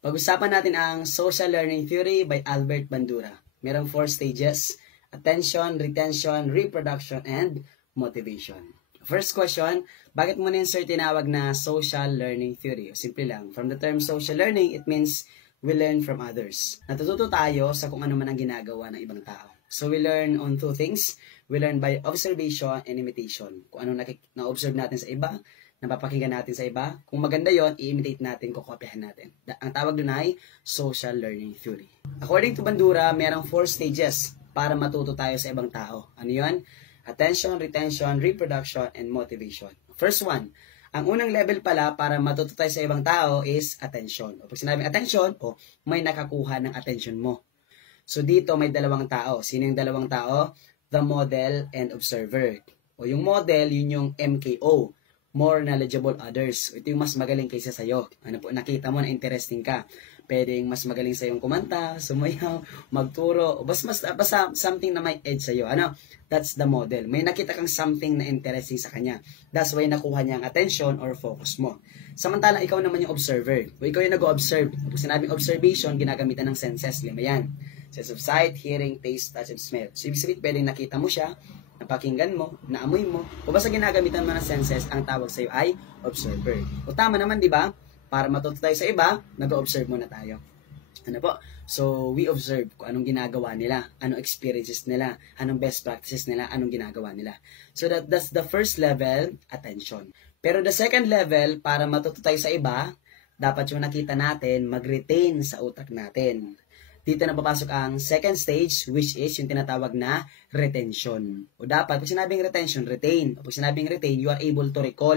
Pag-usapan natin ang Social Learning Theory by Albert Bandura. Merong 4 stages: attention, retention, reproduction, and motivation. First question, bakit mo na sir tinawag na Social Learning Theory? Simple lang, from the term social learning, it means we learn from others. Natututo tayo sa kung ano man ang ginagawa ng ibang tao. So we learn on 2 things. We learn by observation and imitation. Kung ano na-observe natin sa iba, napapakinggan natin sa iba. Kung maganda yon, i-imitate natin, kukopyahan natin. Ang tawag doon ay social learning theory. According to Bandura, merong 4 stages para matuto tayo sa ibang tao. Ano yon? Attention, retention, reproduction, and motivation. First one, ang unang level pala para matuto tayo sa ibang tao is attention. O pag sinabing attention, may nakakuha ng attention mo. So dito may dalawang tao. Sino yung dalawang tao? The model and observer. O yung model, yun yung MKO. More knowledgeable others. Ito yung mas magaling kaysa sa'yo. Ano po, nakita mo na interesting ka. Pwedeng mas magaling sa'yong kumanta, sumayaw, magturo, basta something na may edge sa'yo. Ano? That's the model. May nakita kang something na interesting sa kanya. That's why nakuha niya ang attention or focus mo. Samantalang ikaw naman yung observer. O ikaw yung nag-observe. Pag sinabing observation, ginagamitan ng senses. 5 yan. Sense of sight, hearing, taste, touch, and smell. So, ibig sabihin, pwedeng nakita mo siya, napakinggan mo, naamoy mo, o basta ginagamitan mo ng senses, ang tawag sa'yo ay observer. O tama naman, di ba? Para matuto tayo sa iba, nag-observe muna tayo. Ano po? So, we observe kung anong ginagawa nila, anong experiences nila, anong best practices nila, anong ginagawa nila. So, that's the first level, attention. Pero the second level, para matuto tayo sa iba, dapat yung nakita natin, mag-retain sa utak natin. Dito na papasok ang second stage, which is yung tinatawag na retention. O dapat, pag sinabing retention, retain. O pag sinabing retain, you are able to recall.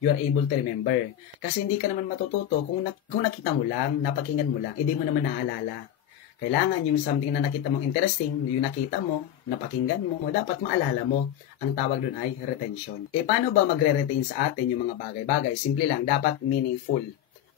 You are able to remember. Kasi hindi ka naman matututo kung nakita mo lang, napakinggan mo lang, hindi mo naman naaalala. Kailangan yung something na nakita mong interesting, yung nakita mo, napakinggan mo, dapat maalala mo. Ang tawag doon ay retention. Paano ba magre-retain sa atin yung mga bagay-bagay? Simple lang, dapat meaningful.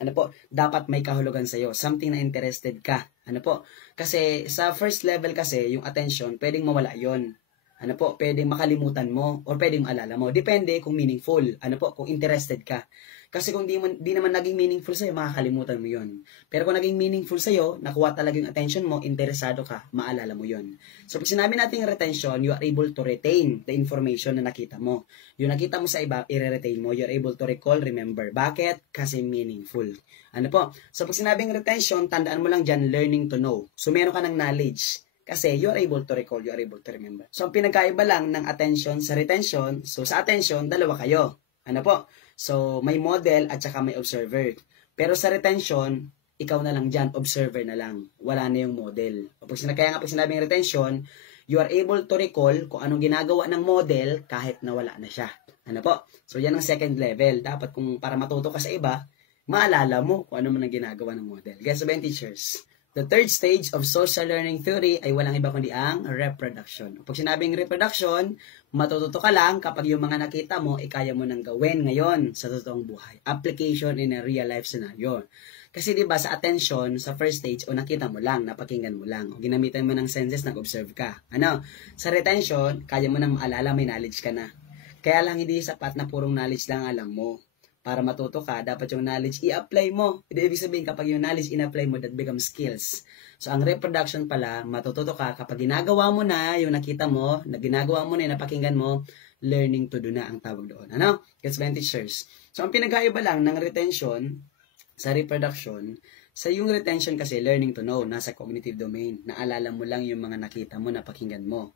Ano po, dapat may kahulugan sa'yo. Something na interested ka. Ano po, kasi sa first level kasi, yung attention, pwedeng mawala yon. Ano po, pwedeng makalimutan mo or pwedeng maalala mo. Depende kung meaningful. Ano po, kung interested ka. Kasi kung di naman naging meaningful sa'yo, makakalimutan mo yon. Pero kung naging meaningful sa'yo, nakuha talaga yung attention mo, interesado ka, maalala mo yon. So pag sinabi natin retention, you are able to retain the information na nakita mo. Yung nakita mo sa iba, i-retain mo. You are able to recall, remember. Bakit? Kasi meaningful. Ano po? So pag sinabing retention, tandaan mo lang dyan, learning to know. So meron ka ng knowledge. Kasi you are able to recall, you are able to remember. So ang pinagkaiba lang ng attention sa retention, so sa attention, dalawa kayo. Ano po? So may model at saka may observer. Pero sa retention, ikaw na lang dyan, observer na lang. Wala na yung model. Kaya nga pag sinabing retention, you are able to recall kung anong ginagawa ng model kahit na wala na siya. Ano po? So yan ang second level. Dapat kung para matuto ka sa iba, maalala mo kung ano man ang ginagawa ng model. Guys, sabihin teachers. The third stage of social learning theory ay walang iba kundi ang reproduction. Pag sinabing reproduction, matututo ka lang kapag yung mga nakita mo, kaya mo nang gawin ngayon sa totoong buhay. Application in a real life scenario. Kasi diba sa attention, sa first stage, o nakita mo lang, napakinggan mo lang, o ginamitan mo ng senses, nag-observe ka. Ano? Sa retention, kaya mo nang maalala, may knowledge ka na. Kaya lang hindi sapat na purong knowledge lang alam mo. Para matuto ka, dapat yung knowledge i-apply mo. Ibig sabihin, kapag yung knowledge in-apply mo, that becomes skills. So, ang reproduction pala, matututo ka kapag ginagawa mo na, yung nakita mo, na ginagawa mo na, napakinggan mo, learning to do na ang tawag doon. Ano? Gets ba yung teachers? So, ang pinagkaiba lang ng retention sa reproduction, sa yung retention kasi, learning to know, nasa cognitive domain. Naalala mo lang yung mga nakita mo, napakinggan mo.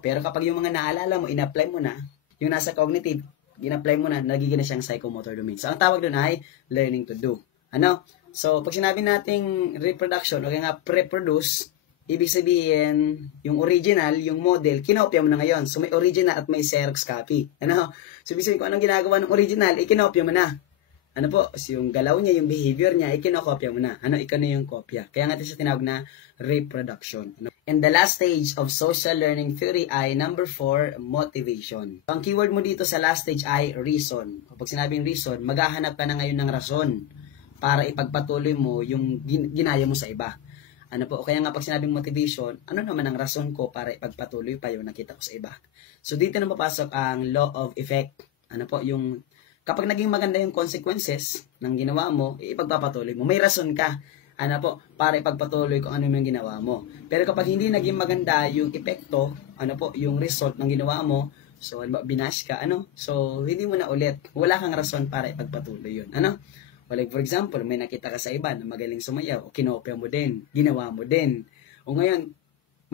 Pero kapag yung mga naalala mo, in-apply mo na, yung nasa cognitive, in-apply mo na, nagiging na siyang psychomotor domain. So, ang tawag doon ay learning to do. Ano? So, pag sinabi nating reproduction, o kaya nga pre-produce, ibig sabihin, yung original, yung model, kinopya mo na ngayon. So, may original at may Xerox copy. Ano? So, ibig sabihin, kung anong ginagawa ng original, kinopya mo na. Ano po? So, yung galaw niya, yung behavior niya, kinokopya mo na. Ano? Ikaw na yung kopya. Kaya nga ito siya tinawag na reproduction. Ano? And the last stage of social learning theory ay number 4, motivation. Ang keyword mo dito sa last stage ay reason. Kapag sinabing reason, maghahanap ka na ngayon ng rason para ipagpatuloy mo yung ginaya mo sa iba. Ano po? Kaya nga pag sinabing motivation, ano naman ang rason ko para ipagpatuloy pa yung nakita ko sa iba? So dito na papasok ang law of effect. Ano po? Yung kapag naging maganda yung consequences ng ginawa mo, ipagpapatuloy mo. May rason ka, para ipagpatuloy kung ano yung ginawa mo. Pero kapag hindi naging maganda yung epekto, yung result ng ginawa mo, so, binash ka, so, hindi mo na ulit. Wala kang rason para ipagpatuloy yun, Like, for example, may nakita ka sa iba na magaling sumayaw, o kinopya mo din, ginawa mo din. O ngayon,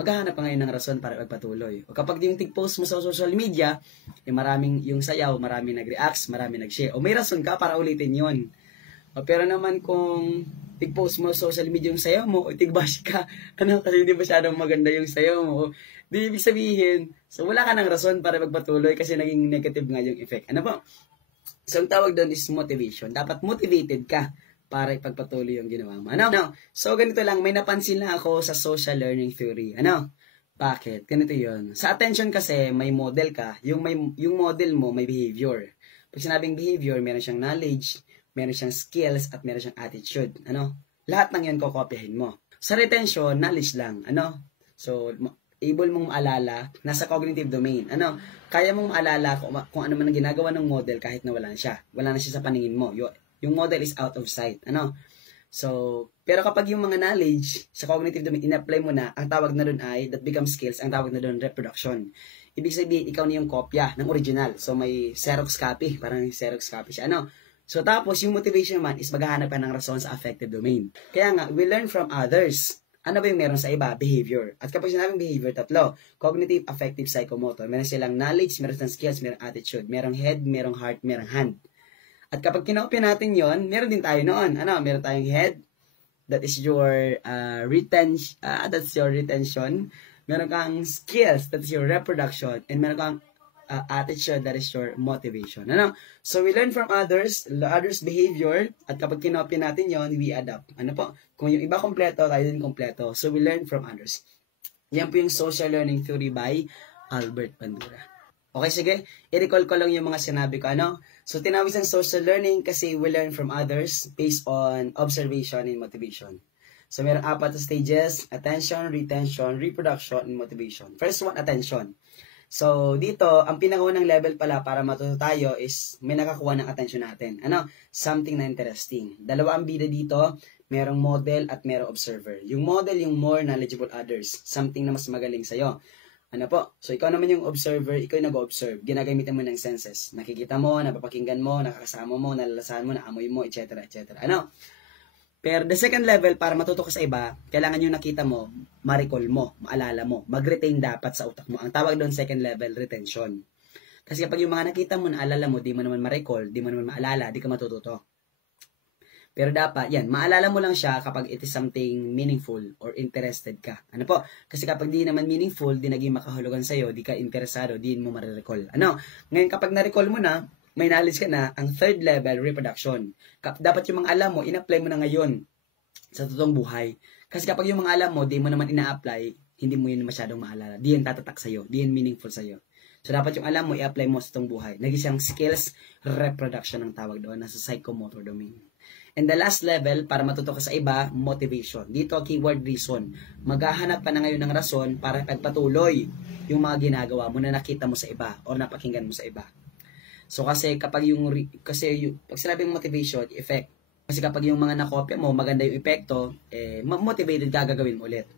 maghahanap ka ngayon ng rason para ipagpatuloy. O kapag yung tig-post mo sa social media, maraming yung sayaw, maraming nag-reacts, maraming nag-share. O may rason ka para ulitin yon. Pero naman kung tig-post mo sa social media yung sayaw mo, o tig-bash ka, kasi hindi masyadong maganda yung sayaw mo, di ibig sabihin, so wala ka ng rason para magpatuloy kasi naging negative nga yung effect. So ang tawag doon is motivation. Dapat motivated ka para ipagpatuloy yung ginawa mo. So ganito lang, may napansin lang ako sa social learning theory. Bakit? Ganito yun. Sa attention kasi, may model ka. Yung model mo, may behavior. Pag sinabing behavior, meron siyang knowledge, meron siyang skills, at meron siyang attitude. Lahat ng yun kokopyahin mo. Sa retention, knowledge lang. So, able mong maalala, nasa cognitive domain. Kaya mong maalala kung ano man ang ginagawa ng model kahit na wala siya. Wala na siya sa paningin mo. Yung model is out of sight. So, pero kapag yung mga knowledge sa cognitive domain, in-apply mo na, ang tawag na doon ay, that becomes skills, ang tawag na doon reproduction. Ibig sabihin, ikaw na yung kopya ng original. So, may Xerox copy. Parang Xerox copy siya. So, tapos, yung motivation naman is maghahanap ka ng rason sa affective domain. Kaya nga, we learn from others. Ano ba yung meron sa iba? Behavior. At kapag sinabing behavior, tatlo. Cognitive, affective, psychomotor. Meron silang knowledge, meron silang skills, meron attitude. Merong head, merong heart, merong hand. At kapag kinopya natin yon, meron din tayo noon. Meron tayong head, that is your retention. Meron kang skills, that is your reproduction. And meron kang attitude, that is your motivation. So, we learn from others behavior, at kapag kinopya natin yon, we adapt. Kung yung iba kompleto, tayo din kompleto. So, we learn from others. Yan po yung social learning theory by Albert Bandura. Okay, sige. I-recall ko lang yung mga sinabi ko. So, tinawag ang social learning kasi we learn from others based on observation and motivation. So, meron 4 stages: attention, retention, reproduction, and motivation. First one, attention. So, dito, ang pinakaunang level pala para matuto tayo is may nakakuha ng attention natin. Something na interesting. Dalawa ang bida dito, merong model at merong observer. Yung model, yung more knowledgeable others. Something na mas magaling sa'yo. So, ikaw naman yung observer, ikaw yung nag-observe. Ginagamitan mo ng senses. Nakikita mo, napapakinggan mo, nakakasama mo, nalalasahan mo, naamoy mo, etc. etc. Pero the second level, para matuto ka sa iba, kailangan yung nakita mo, ma-recall mo, maalala mo, mag-retain dapat sa utak mo. Ang tawag doon, second level, retention. Kasi kapag yung mga nakita mo, naalala mo, di mo naman ma-recall, di mo naman maalala, di ka matututo. Pero dapat, yan, maalala mo lang siya kapag it is something meaningful or interested ka. Kasi kapag di naman meaningful, di naging makahulugan sa'yo, di ka interesado, di mo ma-recall. Ngayon, kapag na-recall mo na, may knowledge ka na, ang third level, reproduction. Dapat yung mga alam mo, in-apply mo na ngayon sa totoong buhay. Kasi kapag yung mga alam mo, di mo naman ina-apply, hindi mo yun masyadong maalala. Di yan tatatak sa'yo. Di yan meaningful sa'yo. So, dapat yung alam mo, i-apply mo sa totoong buhay. Naging siyang skills, reproduction ang tawag doon, nasa psychomotor domain. And the last level, para matuto ka sa iba, motivation. Dito, keyword reason. Maghahanap ka na ngayon ng rason para pagpatuloy yung mga ginagawa mo na nakita mo sa iba o napakinggan mo sa iba. So, kasi kapag pag sinabing motivation, effect. Kasi kapag yung mga nakopya mo, maganda yung epekto, motivated ka, gagawin mo ulit.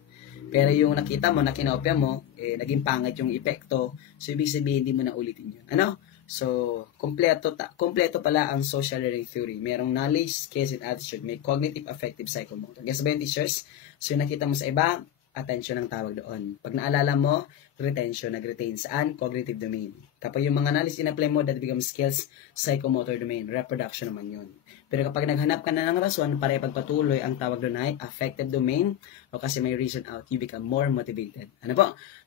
Pero yung nakita mo, na kinopya mo, naging pangit yung epekto, so ibig sabihin, hindi mo na ulitin yun. So, kompleto pala ang social learning theory. Merong knowledge, skills, and attitude. May cognitive, affective, psychomotor. Guess ba yung teachers? So, yung nakita mo sa iba, attention ang tawag doon. Pag naalala mo, retention, nag-retain. Saan? Cognitive domain. Kapag yung mga knowledge in-apply mo, that becomes skills, psychomotor domain. Reproduction naman yun. Pero kapag naghanap ka na ng rason para ipagpatuloy, ang tawag doon ay affective domain, o kasi may reason out, you become more motivated.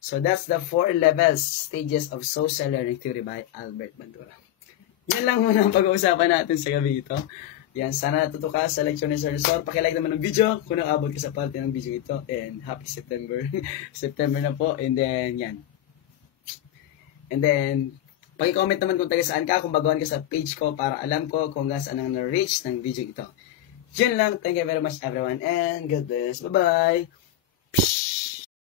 So, that's the 4 levels, stages of social learning theory by Albert Bandura. Yan lang muna ang pag-uusapan natin sa gabi ito. Yan, sana natuto ka sa lecture ni Sir Sor. Pakilike naman ng video kung nakaabot ka sa parte ng video ito. And happy September. September na po. And then, yan. And then, paki-comment naman kung taga saan ka, kung baguhan ka sa page ko para alam ko kung hanggang saan ang na-reach ng video ito. Yan lang. Thank you very much everyone and God bless. Bye-bye!